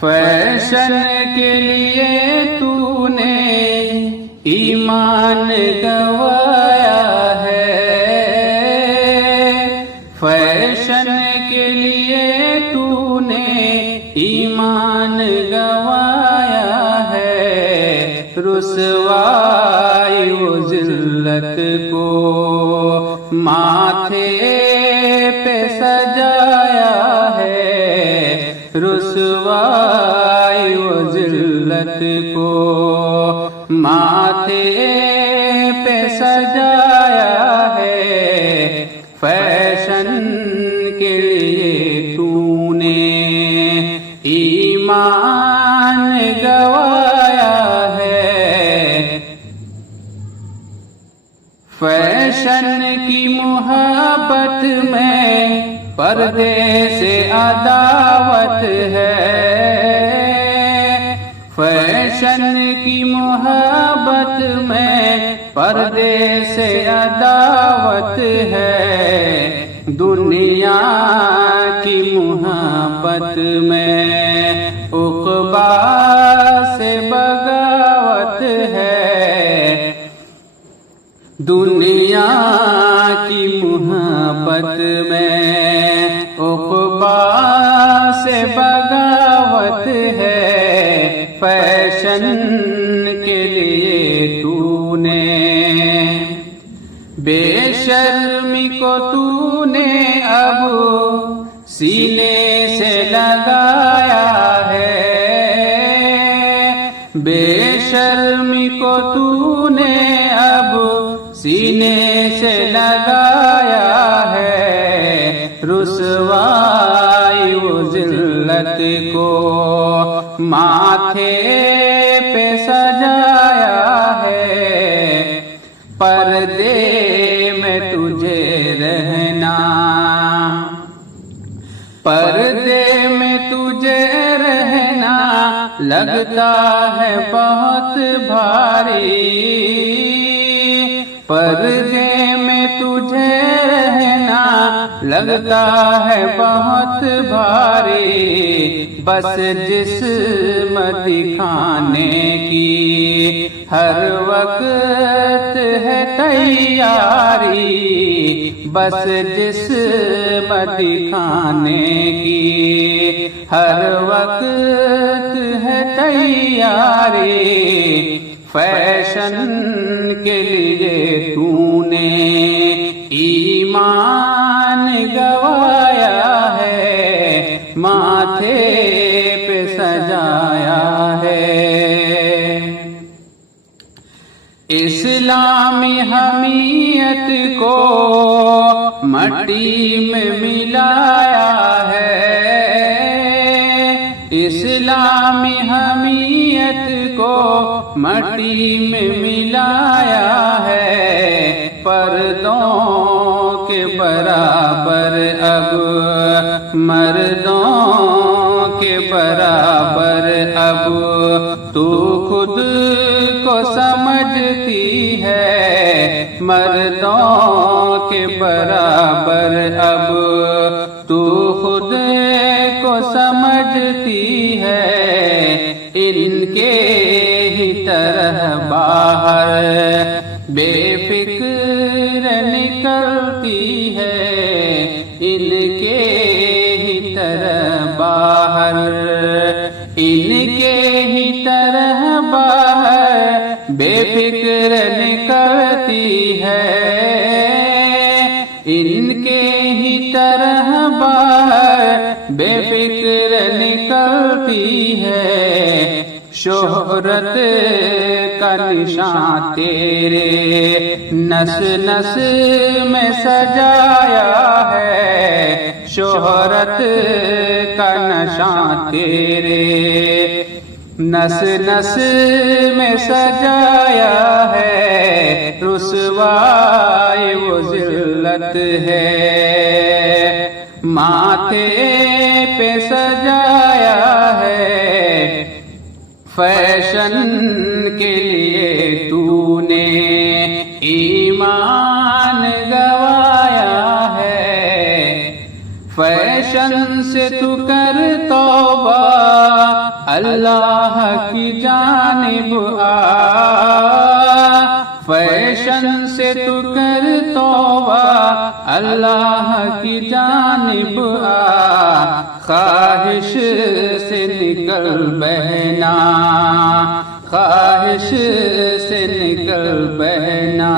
Fashion के लिए तूने ईमान गवाया है। फैशन के लिए तूने ईमान गवाया है। रुसवाई वो जिल्लत को माथे पे सजाया है। रुसवाई वो जिल्लत को माथे पे सजाया है। फैशन के लिए तूने ईमान गवाया है। फैशन की मोहब्बत में पर्दे से अदावत है। फैशन की मोहब्बत में पर्दे से अदावत है। दुनिया की मोहब्बत में उक़बा से बगावत है। दुनिया की मोहब्बत में उक़बा से बगावत है। फैशन के लिए तूने बेशर्मी को तूने अब सीने से लगाया है। बेशर्मी को तूने अब सीने से लगाया है। रुसवाई वो जिल्लत को माथे पे सजाया है। पर्दे में तुझे रहना, पर्दे में तुझे रहना लगता है बहुत भारी। पर्दे में तुझे रहना लगता है बहुत भारी। बस जिस्म दिखाने की हर वक्त है तैयारी। बस जिस्म दिखाने की हर वक्त है तैयारी। फैशन के लिए तूने ईमान गवाया है। माथे पे सजाया है। इस्लामी हमीयत को मट्टी में मिलाया है। इस्लामी हमीयत को मट्टी में मिलाया है। पर्दों के बराबर अब मर्दों के बराबर अब तू खुद को समझती है। मर्दों के बराबर अब तू खुद को समझती है। इनके ही तरह बाहर बेफिक्र निकलती है। इनके ही तरह बाहर, इनके ही तरह बाहर बेफिक्र निकलती है। इनके ही तरह बाहर बेफिक्र निकलती है। शोहरत का निशान तेरे नस नस में सजाया है। शोहरत का नशा तेरे नस नस में सजाया है। रुसवाई वो जिल्लत है माथे पे सजाया है। फैशन के लिए तूने ईमान गवाया है। फैशन से तू कर तौबा अल्लाह की जानिब आ, फैशन से तू कर तौबा, अल्लाह की जानिब आ, ख्वाहिश से निकल बहना, ख्वाहिश से निकल बहना।